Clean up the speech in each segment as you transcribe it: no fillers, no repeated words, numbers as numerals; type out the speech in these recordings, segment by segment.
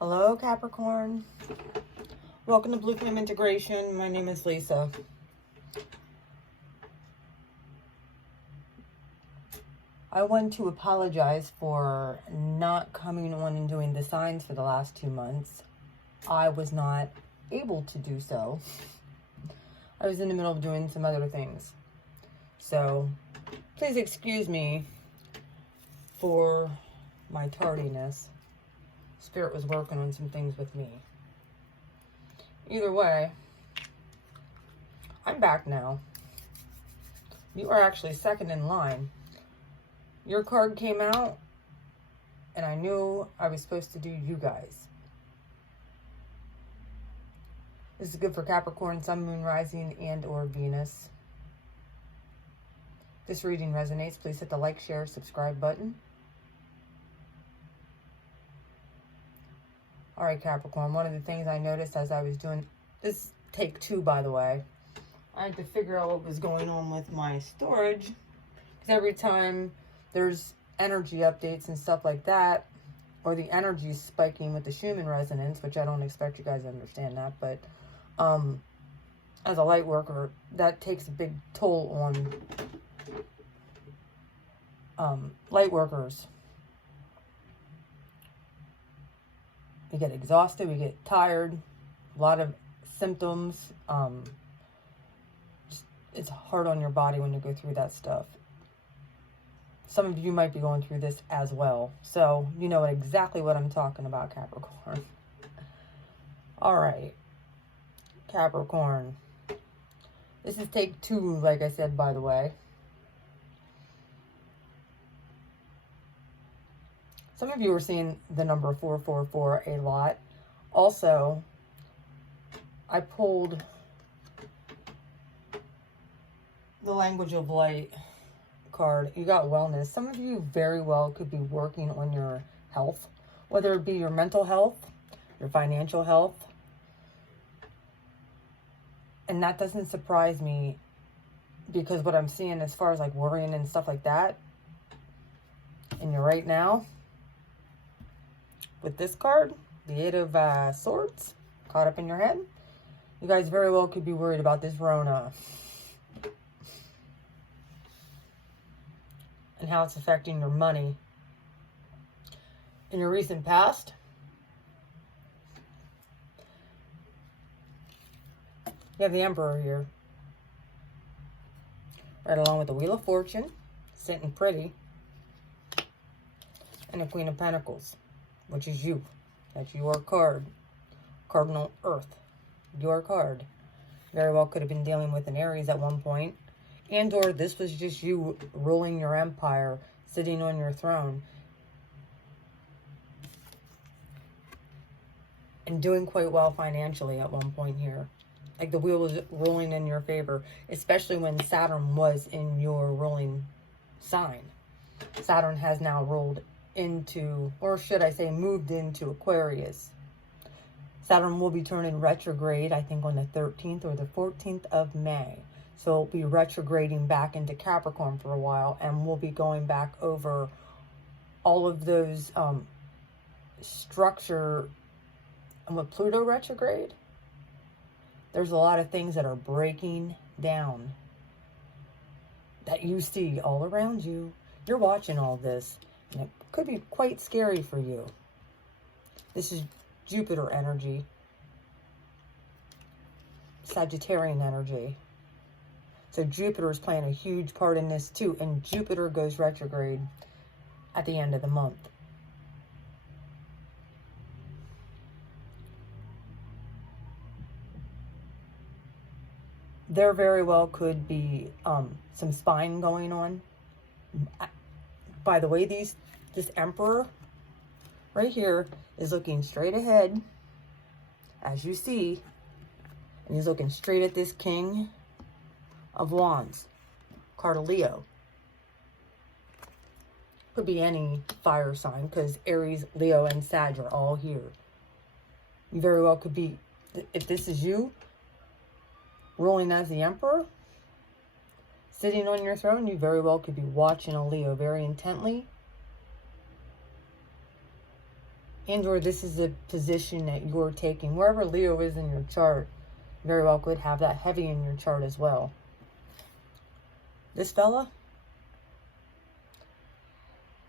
Hello, Capricorn. Welcome to Blue Flame Integration. My name is Lisa. I want to apologize for not coming on and doing the signs for the last 2 months. I was not able to do so. I was in the middle of doing some other things. So, please excuse me for my tardiness. Spirit was working on some things with me. Either way, I'm back now. You are actually second in line. Your card came out, and I knew I was supposed to do you guys. This is good for Capricorn, Sun, Moon, Rising, and or Venus. If this reading resonates, please hit the like, share, subscribe button. All right, Capricorn, one of the things I noticed as I was doing, this take 2, by the way, I had to figure out what was going on with my storage, because every time there's energy updates and stuff like that, or the energy spiking with the Schumann resonance, which I don't expect you guys to understand that, but as a light worker, that takes a big toll on light workers. We get exhausted, we get tired, a lot of symptoms. It's hard on your body when you go through that stuff. Some of you might be going through this as well. So, you know exactly what I'm talking about, Capricorn. All right. Capricorn. This is take 2, like I said, by the way. Some of you are seeing the number 444 a lot. Also, I pulled the Language of Light card. You got wellness. Some of you very well could be working on your health, whether it be your mental health, your financial health. And that doesn't surprise me, because what I'm seeing as far as like worrying and stuff like that, and you're right now, with this card, the 8 of Swords, caught up in your head, you guys very well could be worried about this Rona and how it's affecting your money. In your recent past, you have the Emperor here, right along with the Wheel of Fortune, sitting pretty, and the Queen of Pentacles, which is you. That's your card. Cardinal Earth. Your card. Very well could have been dealing with an Aries at one point. And or this was just you ruling your empire, sitting on your throne, and doing quite well financially at one point here. Like the wheel was rolling in your favor, especially when Saturn was in your ruling sign. Saturn has now rolled into, or should I say moved into, Aquarius. Saturn will be turning retrograde, I think on the 13th or the 14th of May. So it'll be retrograding back into Capricorn for a while, and we'll be going back over all of those structure. And with Pluto retrograde, there's a lot of things that are breaking down that you see all around you. You're watching all this, and it could be quite scary for you. This is Jupiter energy, Sagittarian energy. So Jupiter is playing a huge part in this too, and Jupiter goes retrograde at the end of the month. There very well could be some spine going on. By the way, this Emperor right here is looking straight ahead, as you see, and he's looking straight at this King of Wands, card of Leo. Could be any fire sign, because Aries, Leo, and Sag are all here. You very well could be, if this is you, ruling as the Emperor, sitting on your throne, you very well could be watching a Leo very intently And or this is a position that you're taking. Wherever Leo is in your chart, you very well could have that heavy in your chart as well. This fella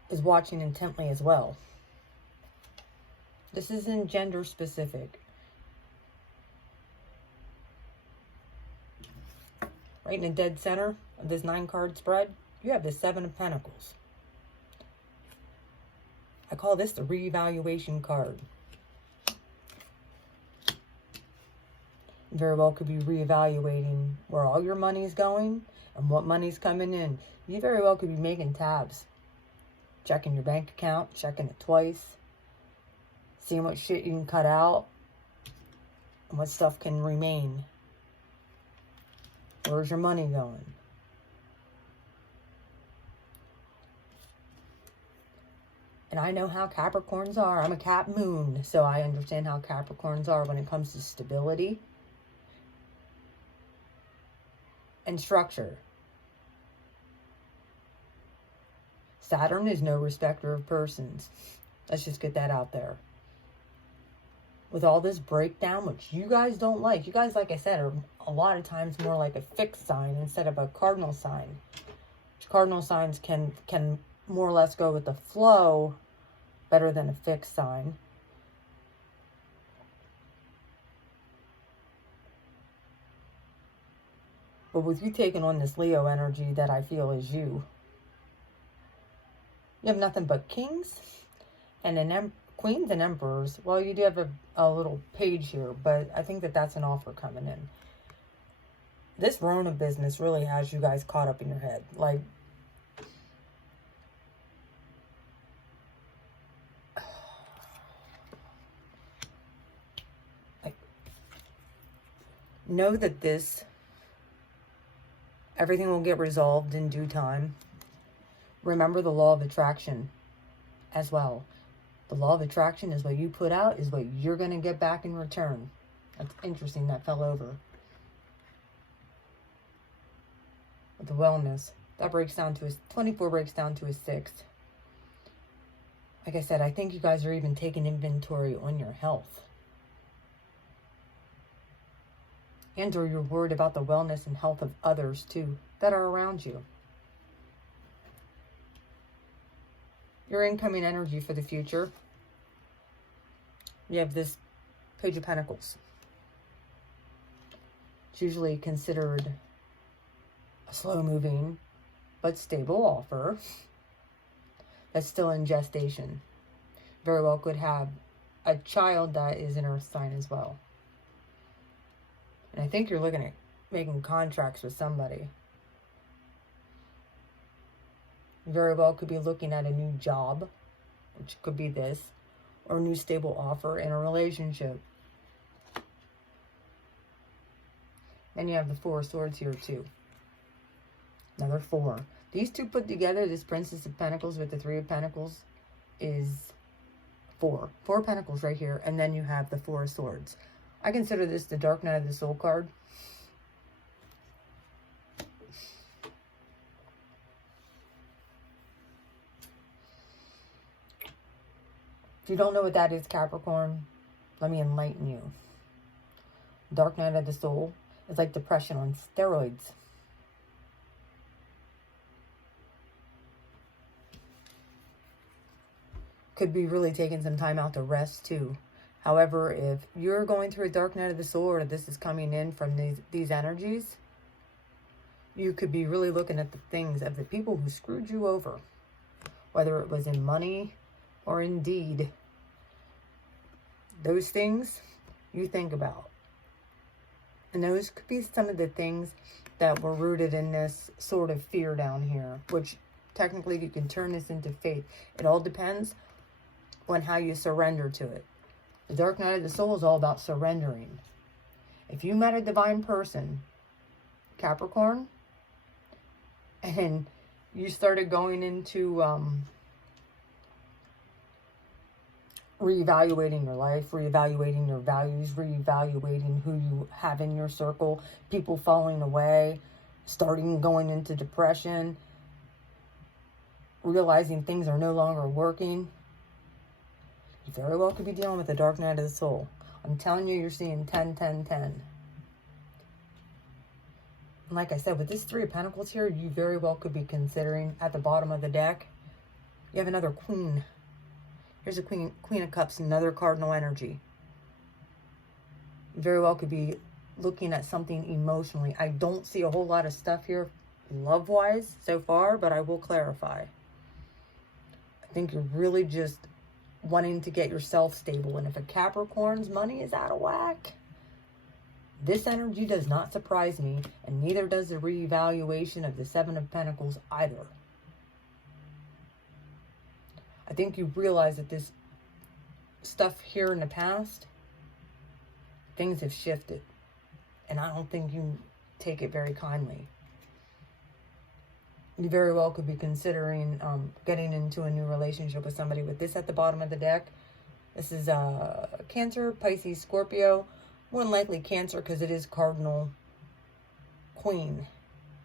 is watching intently as well. This isn't gender specific. Right in the dead center of this 9-card spread, you have the 7 of Pentacles. I call this the reevaluation card. You very well could be reevaluating where all your money is going and what money's coming in. You very well could be making tabs. Checking your bank account, checking it twice. Seeing what shit you can cut out and what stuff can remain. Where's your money going? And I know how Capricorns are. I'm a Cap moon, so I understand how Capricorns are when it comes to stability and structure. Saturn is no respecter of persons. Let's just get that out there. With all this breakdown, which you guys don't like. You guys, like I said, are a lot of times more like a fixed sign instead of a cardinal sign. Cardinal signs can more or less go with the flow better than a fixed sign. But with you taking on this Leo energy that I feel is you have nothing but kings and queens and emperors. Well, you do have a little page here, but I think that that's an offer coming in. This Rona business really has you guys caught up in your head. Like, know that everything will get resolved in due time. Remember the law of attraction as well. The law of attraction is what you put out is what you're going to get back in return. That's interesting, that fell over. With the wellness, that breaks down to 24 breaks down to a 6. Like I said, I think you guys are even taking inventory on your health. And or you're worried about the wellness and health of others too that are around you. Your incoming energy for the future. You have this Page of Pentacles. It's usually considered a slow-moving but stable offer that's still in gestation. Very well could have a child that is an earth sign as well. And I think you're looking at making contracts with somebody. You very well could be looking at a new job, which could be this, or a new stable offer in a relationship. Then you have the 4 of Swords here too. Another 4. These two put together, this Princess of Pentacles with the 3 of Pentacles, is 4. 4 of Pentacles right here, and then you have the 4 of Swords. I consider this the Dark Night of the Soul card. If you don't know what that is, Capricorn, let me enlighten you. Dark Night of the Soul is like depression on steroids. Could be really taking some time out to rest too. However, if you're going through a dark night of the soul, or this is coming in from these energies, you could be really looking at the things of the people who screwed you over. Whether it was in money or in deed. Those things you think about. And those could be some of the things that were rooted in this sort of fear down here. Which technically you can turn this into faith. It all depends on how you surrender to it. The Dark Night of the Soul is all about surrendering. If you met a divine person, Capricorn, and you started going into reevaluating your life, reevaluating your values, reevaluating who you have in your circle, people falling away, going into depression, realizing things are no longer working, You very well could be dealing with the dark night of the soul. I'm telling you, you're seeing 10, 10, 10. And like I said, with this Three of Pentacles here, you very well could be considering at the bottom of the deck, you have another Queen. Here's a Queen of Cups, another cardinal energy. You very well could be looking at something emotionally. I don't see a whole lot of stuff here love-wise so far, but I will clarify. I think you're really just wanting to get yourself stable. And if a Capricorn's money is out of whack, this energy does not surprise me, and neither does the reevaluation of the Seven of Pentacles either. I think you realize that this stuff here in the past, things have shifted. And I don't think you take it very kindly. You very well could be considering getting into a new relationship with somebody. With this at the bottom of the deck, this is Cancer, Pisces, Scorpio. More than likely Cancer, because it is cardinal Queen.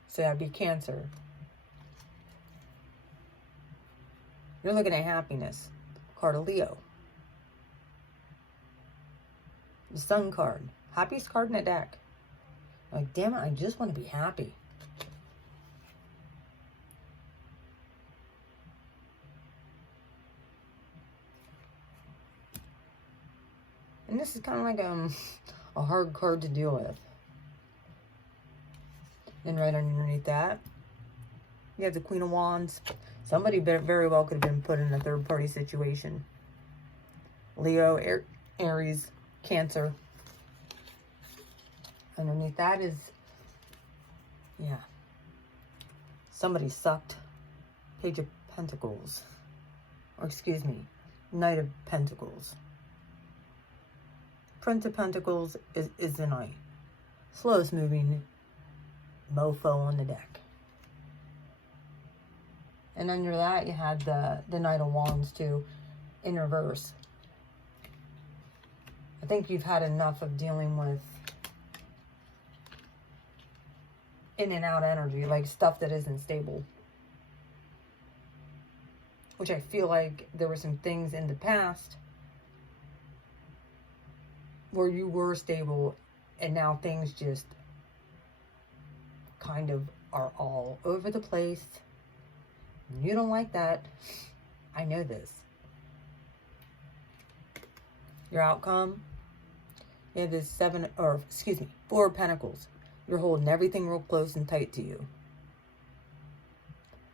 So that'd be Cancer. You're looking at happiness. Card of Leo. The Sun card. Happiest card in the deck. Like, damn it, I just want to be happy. And this is kind of like a hard card to deal with. And right underneath that, you have the Queen of Wands. Somebody very well could have been put in a third-party situation. Leo, Aries, Cancer. Underneath that is, yeah, somebody sucked. Page of Pentacles. Or excuse me, Knight of Pentacles. Prince of Pentacles is the Knight. Slowest moving mofo on the deck. And under that, you had the Knight of Wands, too, in reverse. I think you've had enough of dealing with in and out energy, like stuff that isn't stable. Which I feel like there were some things in the past where you were stable, and now things just kind of are all over the place. You don't like that. I know this. Your outcome, you have this Four of Pentacles. You're holding everything real close and tight to you.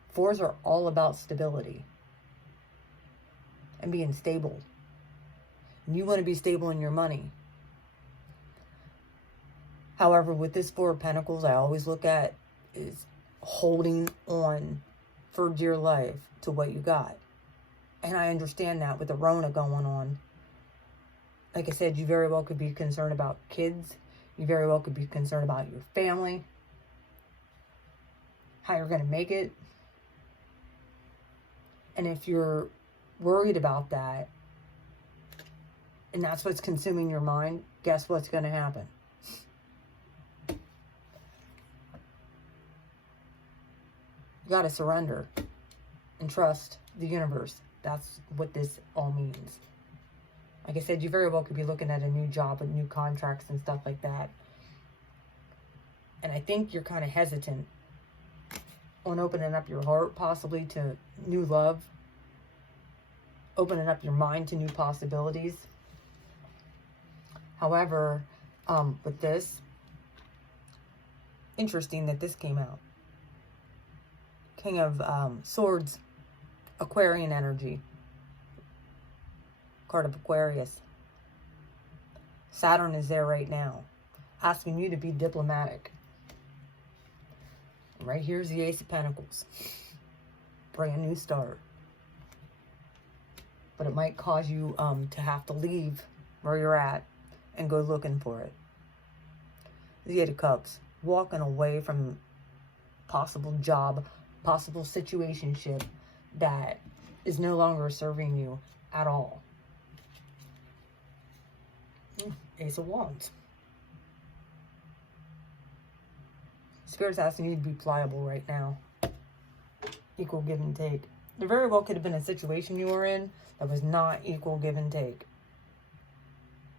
Fours are all about stability and being stable. And you want to be stable in your money. However, with this Four of Pentacles, I always look at is holding on for dear life to what you got. And I understand that with the Rona going on. Like I said, you very well could be concerned about kids. You very well could be concerned about your family. How you're going to make it. And if you're worried about that, and that's what's consuming your mind, guess what's going to happen? You got to surrender and trust the universe. That's what this all means. Like I said, you very well could be looking at a new job with new contracts and stuff like that. And I think you're kind of hesitant on opening up your heart possibly to new love. Opening up your mind to new possibilities. However, with this, interesting that this came out. King of Swords, Aquarian energy. Card of Aquarius. Saturn is there right now, asking you to be diplomatic. Right here's the Ace of Pentacles. Brand new start. But it might cause you to have to leave where you're at and go looking for it. The Eight of Cups. Walking away from possible job, possible situationship that is no longer serving you at all. Ace of Wands. Spirit's asking you to be pliable right now. Equal give and take. There very well could have been a situation you were in that was not equal give and take.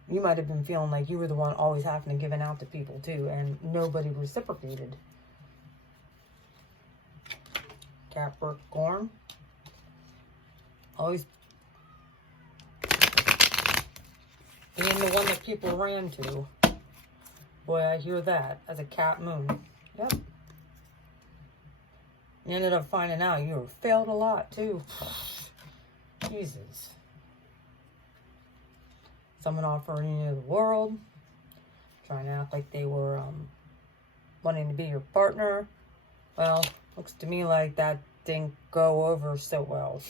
You might have been feeling like you were the one always having to give it out to people too, and nobody reciprocated. Capricorn. Always being the one that people ran to. Boy, I hear that as a cat moon. Yep. You ended up finding out you failed a lot too. Jesus. Someone offering you the world, trying to act like they were wanting to be your partner. Well, looks to me like that didn't go over so well.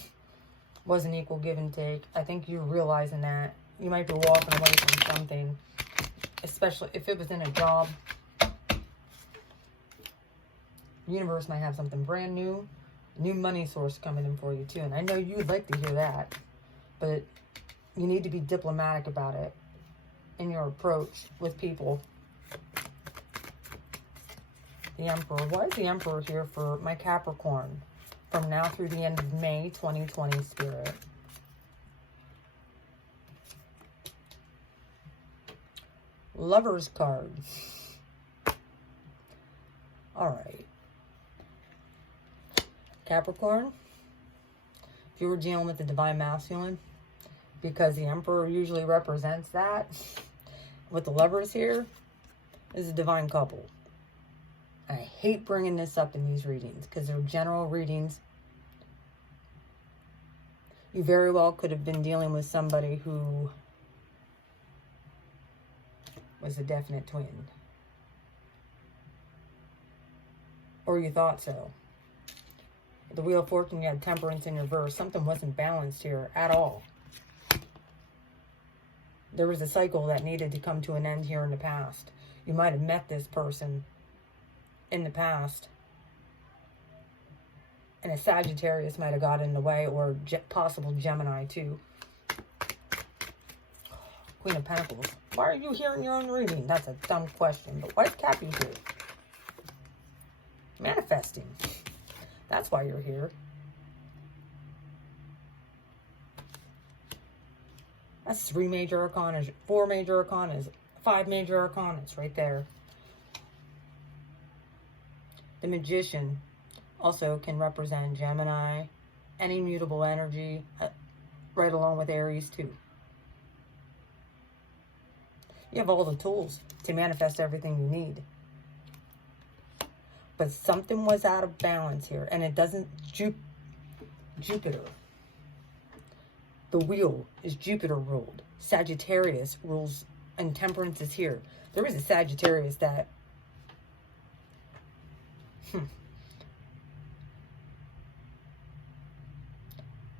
Wasn't equal give and take. I think you're realizing that you might be walking away from something, especially if it was in a job. The universe might have something brand new, new money source coming in for you too. And I know you'd like to hear that, but you need to be diplomatic about it in your approach with people. The Emperor. Why is the Emperor here for my Capricorn? From now through the end of May 2020, Spirit. Lover's card. Alright. Capricorn. If you were dealing with the Divine Masculine, because the Emperor usually represents that, with the Lovers here, is a divine couple. I hate bringing this up in these readings because they're general readings. You very well could have been dealing with somebody who was a definite twin. Or you thought so. The Wheel of Fortune, you had Temperance in reverse. Something wasn't balanced here at all. There was a cycle that needed to come to an end here in the past. You might have met this person in the past, and a Sagittarius might have got in the way, or possible Gemini too. Queen of Pentacles. Why are you here in your own reading? That's a dumb question, but why is Cappy here? Manifesting. That's why you're here. That's 3 major arcana, 4 major arcanas, 5 major arcanas right there. The Magician also can represent Gemini, any mutable energy, right along with Aries too. You have all the tools to manifest everything you need. But something was out of balance here, and it doesn't... Jupiter. The wheel is Jupiter ruled. Sagittarius rules, and Temperance is here. There is a Sagittarius that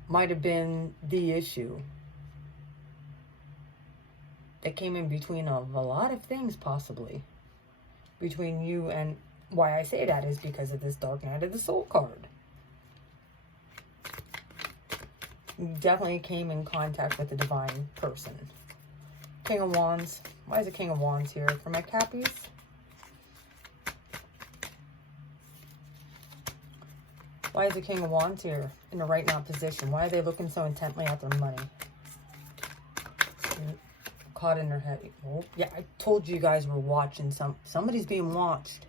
might have been the issue that came in between of a lot of things, possibly. Between you and... Why I say that is because of this Dark Night of the Soul card. You definitely came in contact with a divine person. King of Wands. Why is the King of Wands here for my Cappies? Why is the King of Wands here in the right now position? Why are they looking so intently at their money? Caught in their head. Oh, yeah, I told you guys were watching. Somebody's being watched.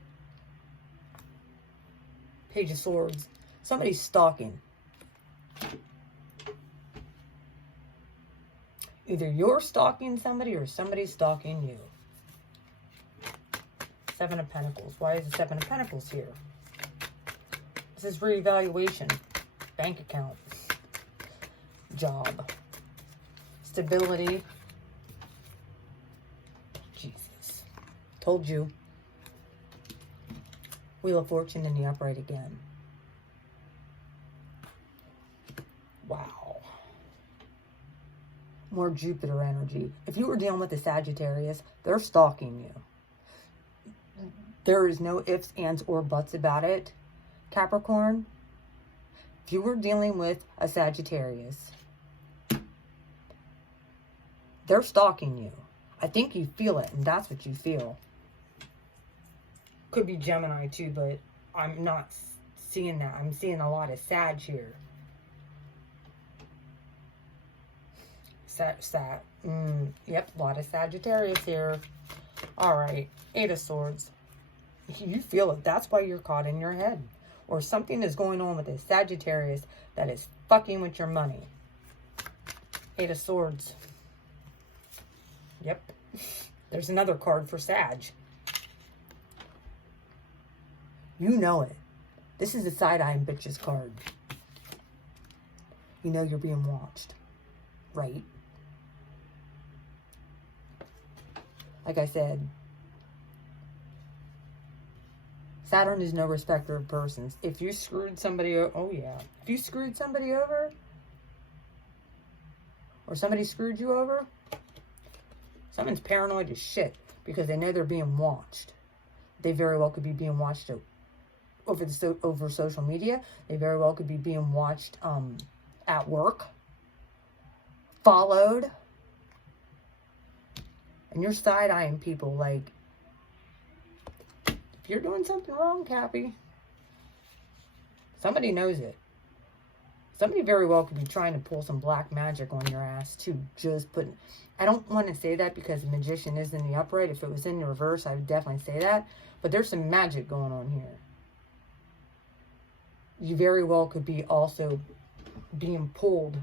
Page of Swords. Somebody's stalking. Either you're stalking somebody or somebody's stalking you. 7 of Pentacles. Why is the 7 of Pentacles here? This is reevaluation. Bank account. Job. Stability. Jesus. Told you. Wheel of Fortune in the upright again. Wow. More Jupiter energy. If you were dealing with the Sagittarius, they're stalking you. There is no ifs, ands, or buts about it. Capricorn, if you were dealing with a Sagittarius, they're stalking you. I think you feel it, and that's what you feel. Could be Gemini too, but I'm not seeing that. I'm seeing a lot of Sag here. Yep, a lot of Sagittarius here. All right, Eight of Swords. You feel it. That's why you're caught in your head. Or something is going on with this Sagittarius that is fucking with your money. Eight of Swords. Yep. There's another card for Sag. You know it. This is a side-eye bitches card. You know you're being watched. Right? Like I said, Saturn is no respecter of persons. If you screwed somebody over, oh yeah. If you screwed somebody over, or somebody screwed you over, someone's paranoid as shit because they know they're being watched. They very well could be being watched over social media. They very well could be being watched at work, followed. And you're side-eyeing people like, if you're doing something wrong, Cappy, somebody knows it. Somebody very well could be trying to pull some black magic on your ass too. Just putting, I don't want to say that because the Magician is in the upright. If it was in the reverse, I would definitely say that. But there's some magic going on here. You very well could be also being pulled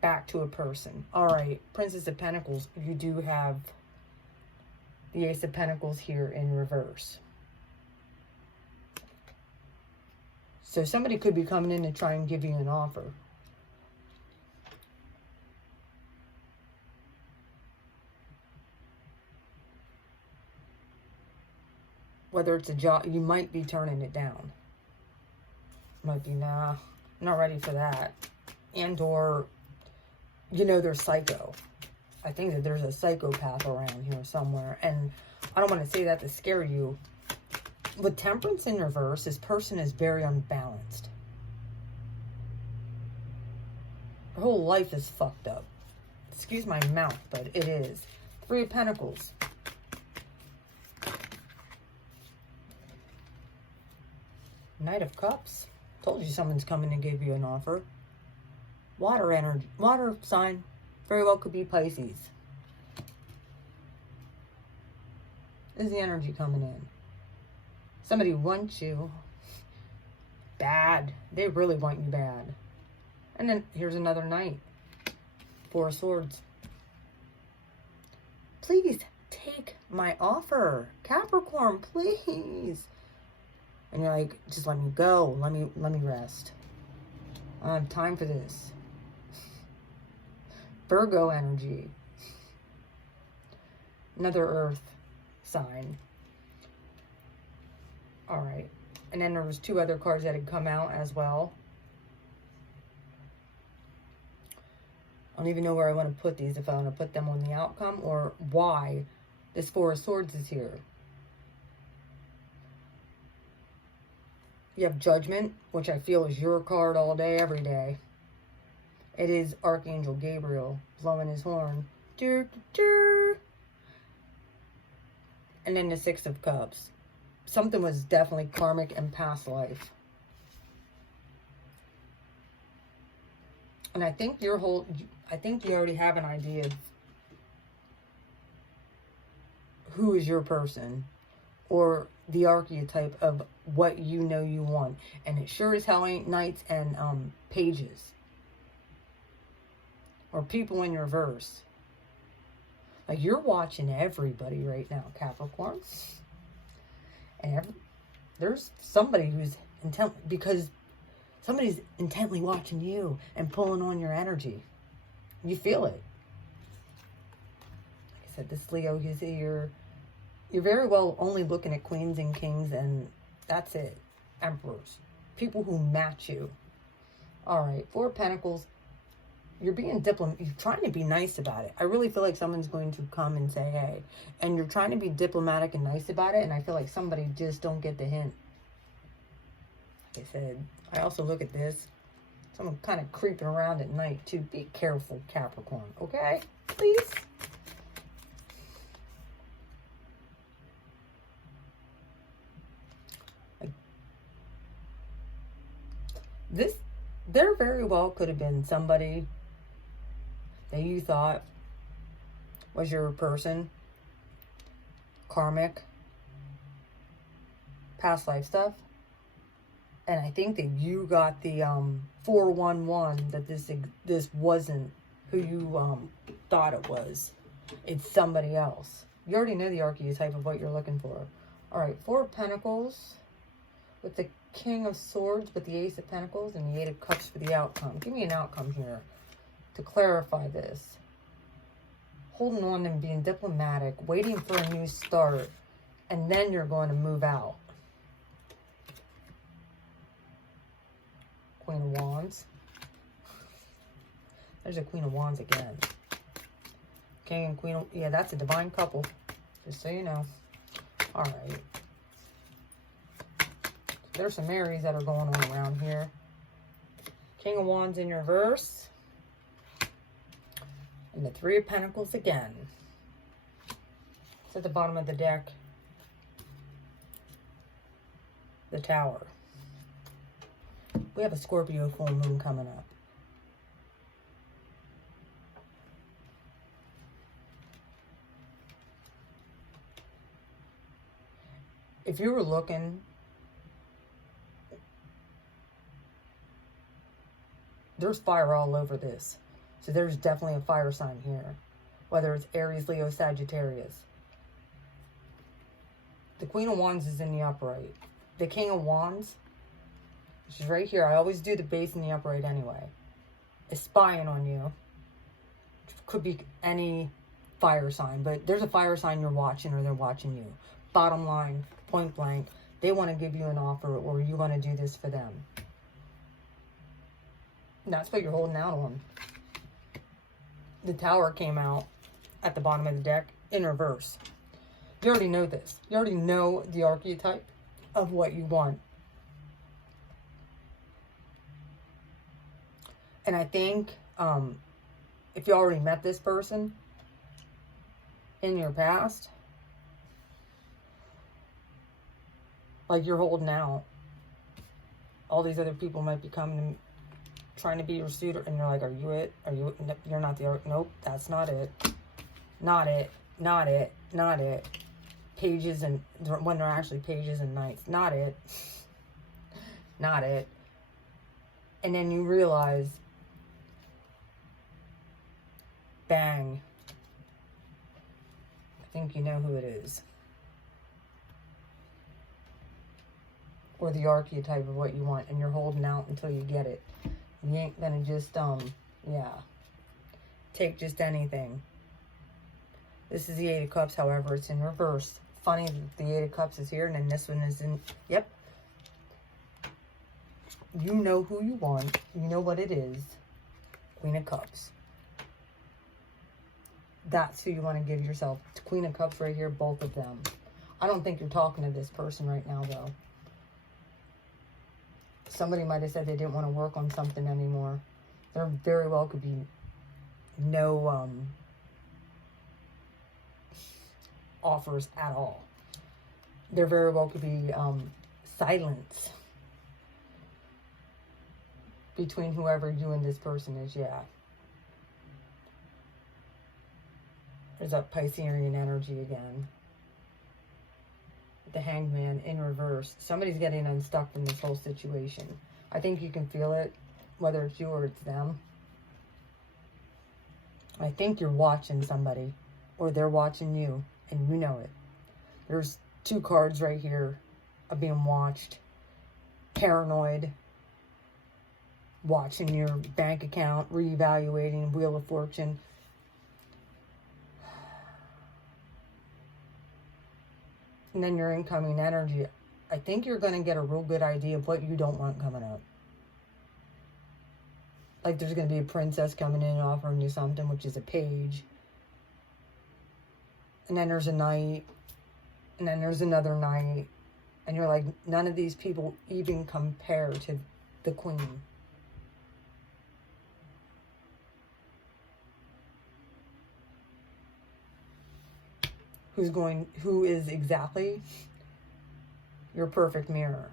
back to a person. All right, Princess of Pentacles. You do have the Ace of Pentacles here in reverse. So somebody could be coming in to try and give you an offer. Whether it's a job, you might be turning it down. Might be, nah, I'm not ready for that. And or, you know, they're psycho. I think that there's a psychopath around here somewhere. And I don't want to say that to scare you. With Temperance in reverse, this person is very unbalanced. Their whole life is fucked up. Excuse my mouth, but it is. Three of Pentacles. Knight of Cups. Told you someone's coming to give you an offer. Water energy. Water sign. Very well could be Pisces. This is the energy coming in. Somebody wants you bad. They really want you bad. And then here's another Knight. Four of Swords. Please take my offer. Capricorn, please. And you're like, just let me go. Let me rest. I don't have time for this. Virgo energy. Another earth sign. All right. And then there was two other cards that had come out as well. I don't even know where I want to put these. If I want to put them on the outcome or why this Four of Swords is here. You have Judgment, which I feel is your card all day, every day. It is Archangel Gabriel blowing his horn. And then the Six of Cups. Something was definitely karmic and past life. And I think you already have an idea of who is your person. Or the archetype of what you know you want. And it sure as hell ain't Knights and Pages. Or people in reverse. Like, you're watching everybody right now, Capricorn. And there's somebody who's intent, because somebody's intently watching you and pulling on your energy. You feel it. Like I said, this Leo is here. You're very well only looking at queens and kings, and that's it. Emperors. People who match you. All right. Four of Pentacles. You're being diplomatic. You're trying to be nice about it. I really feel like someone's going to come and say, hey. And you're trying to be diplomatic and nice about it, and I feel like somebody just don't get the hint. Like I said, I also look at this. Someone kind of creeping around at night, too. Be careful, Capricorn. Okay? Please? There very well could have been somebody that you thought was your person, karmic, past life stuff. And I think that you got the 411, that this wasn't who you thought it was. It's somebody else. You already know the archetype of what you're looking for. All right, 4 of Pentacles with the King of Swords, with the Ace of Pentacles, and the 8 of Cups for the outcome. Give me an outcome here to clarify this. Holding on and being diplomatic, waiting for a new start, and then you're going to move out. Queen of Wands. There's a Queen of Wands again. King and Queen of... Yeah, that's a divine couple. Just so you know. Alright. There's some Marys that are going on around here. King of Wands in reverse. And the 3 of Pentacles again. It's at the bottom of the deck. The Tower. We have a Scorpio full moon coming up. If you were looking, there's fire all over this. So there's definitely a fire sign here. Whether it's Aries, Leo, Sagittarius. The Queen of Wands is in the upright. The King of Wands, which is right here. I always do the base in the upright anyway. Is spying on you. Could be any fire sign, but there's a fire sign you're watching or they're watching you. Bottom line, point blank, they want to give you an offer or you want to do this for them. And that's what you're holding out on. The Tower came out at the bottom of the deck in reverse. You already know this. You already know the archetype of what you want. And I think if you already met this person in your past, like you're holding out. All these other people might be coming and trying to be your suitor, and you're like, are you it? Are you? You're not the... Nope, that's not it. Not it. Not it. Not it. Pages and... When they're actually pages and knights. Not it. Not it. And then you realize... Bang. I think you know who it is. Or the archetype of what you want, and you're holding out until you get it. You ain't gonna just, yeah, take just anything. This is the 8 of Cups, however, it's in reverse. Funny that the 8 of Cups is here, and then this one is in, yep. You know who you want. You know what it is. Queen of Cups. That's who you want to give yourself. Queen of Cups right here, both of them. I don't think you're talking to this person right now, though. Somebody might have said they didn't want to work on something anymore. There very well could be no offers at all. There very well could be silence between whoever you and this person is, yeah. There's that Piscean energy again. The Hangman in reverse. Somebody's getting unstuck from this whole situation. I think you can feel it, whether it's you or it's them. I think you're watching somebody, or they're watching you, and you know it. There's 2 cards right here of being watched. Paranoid. Watching your bank account, reevaluating, Wheel of Fortune. And then your incoming energy. I think you're going to get a real good idea of what you don't want coming up. Like there's going to be a princess coming in and offering you something, which is a page. And then there's a knight. And then there's another knight. And you're like, none of these people even compare to the queen. Who is exactly your perfect mirror.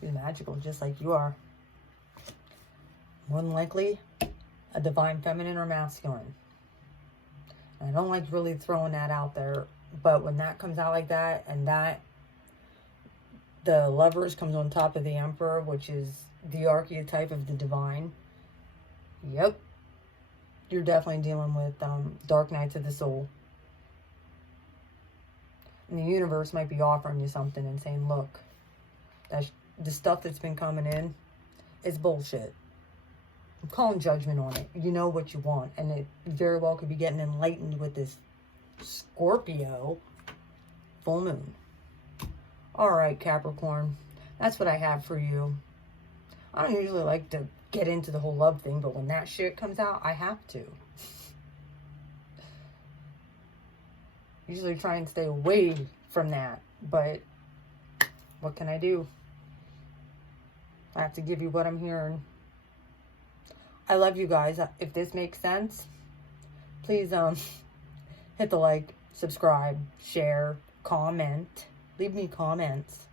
He's magical, just like you are. more than likely a divine feminine or masculine. I don't like really throwing that out there, but when that comes out like that, and that the Lovers comes on top of the Emperor, which is the archetype of the divine, yep, you're definitely dealing with dark nights of the soul. And the universe might be offering you something and saying, look, that's the stuff that's been coming in is bullshit. I'm calling judgment on it. You know what you want. And it very well could be getting enlightened with this Scorpio full moon. Alright, Capricorn. That's what I have for you. I don't usually like to get into the whole love thing, but when that shit comes out, I have to. Usually try and stay away from that, but what can I do? I have to give you what I'm hearing. I love you guys. If this makes sense, please hit the like, subscribe, share, comment. Leave me comments.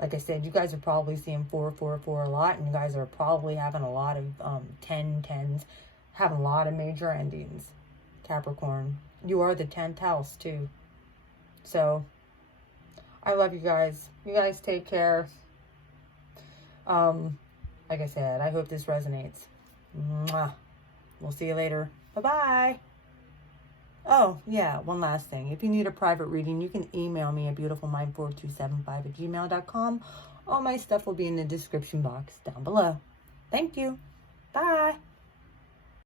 Like I said, you guys are probably seeing 444 a lot, and you guys are probably having a lot of 1010s, having a lot of major endings. Capricorn, you are the 10th house too. So I love you guys. You guys take care. Like I said, I hope this resonates. Mwah. We'll see you later. Bye-bye. Oh, yeah, one last thing. If you need a private reading, you can email me at beautifulmind4275@gmail.com. All my stuff will be in the description box down below. Thank you. Bye.